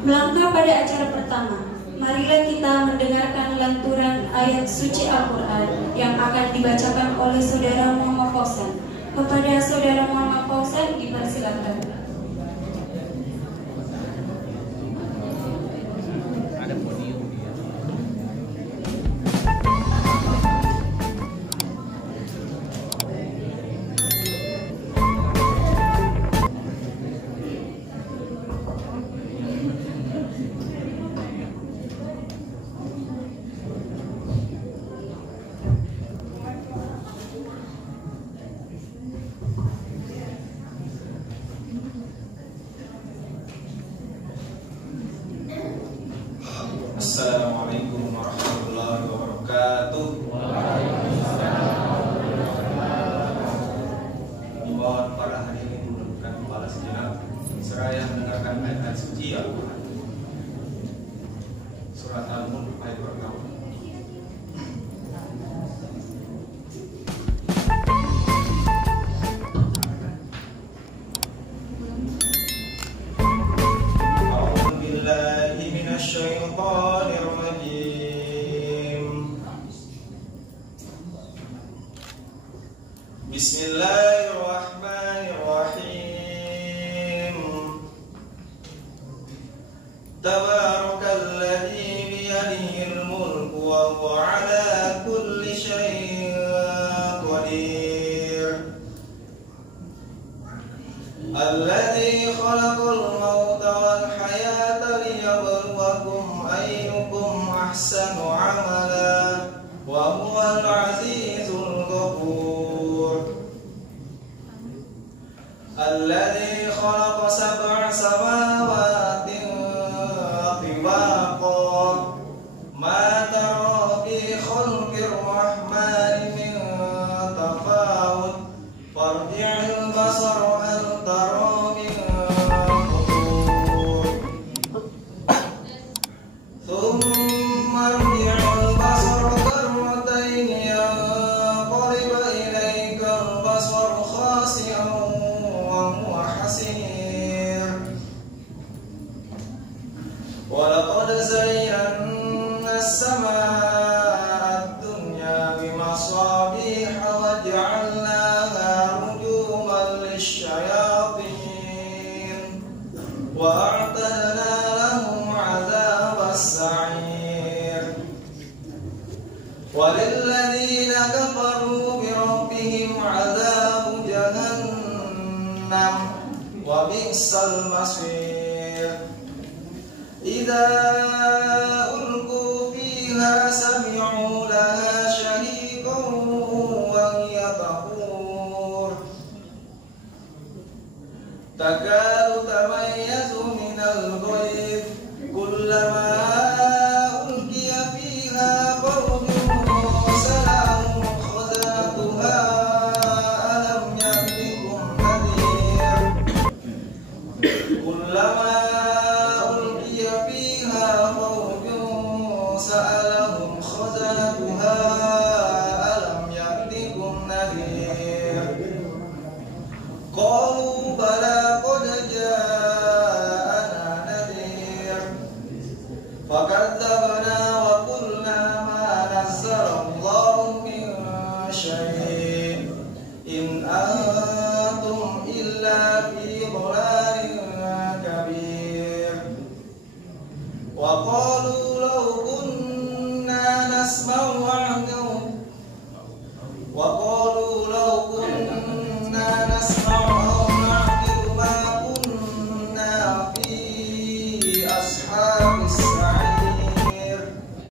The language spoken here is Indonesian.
Melangkah pada acara pertama, marilah kita mendengarkan lanturan ayat suci Al-Quran yang akan dibacakan oleh Saudara Muhammad Fauzan. Kepada Saudara Muhammad Fauzan dipersilakan. Assalamualaikum warahmatullahi wabarakatuh. Mohon para hadirin menundukkan kepala sejenak seraya mendengarkan ayat suci Al-Quran. Surat Al-Mulk ayat pertama. Bismillahirrahmanirrahim. Tabarakalladzi biyadihil mulku wa huwa ala kulli syai'in qadir. Alladzi khalaqal mauta wal hayata liyabluwakum ayyukum ahsanu amala wa huwal azizul ghafur. Alladzi khalaqa sab'a samawati tibaqa ma tara fi khalqir rahmani min tafawut farji'il basara hal tara min futur thumma arji'il basara karratayn yanqalib ilayka al-basaru khasi'an ولقد زينا السماء الدنيا بمصابيح وجعلناها رجوما للشياطين وأعتدنا لهم عذاب السعير وللذين كفروا بربهم عذاب جهنم وبئس المصير. إذا ألقوا فيها سمعوا لها شهيقا وهي تفور تكاد تميز من الغيظ كلما ألقي فيها فوج سألهم خزنتها ألم يأتكم نذير كلما سألهم خزنتها ألم يأتكم نذير قالوا بلى قد جاءنا نذير فكذبنا وقلنا ما نزل الله من شيء إن أنتم إلا في ضلال كبير وقالوا لو كنا نسمع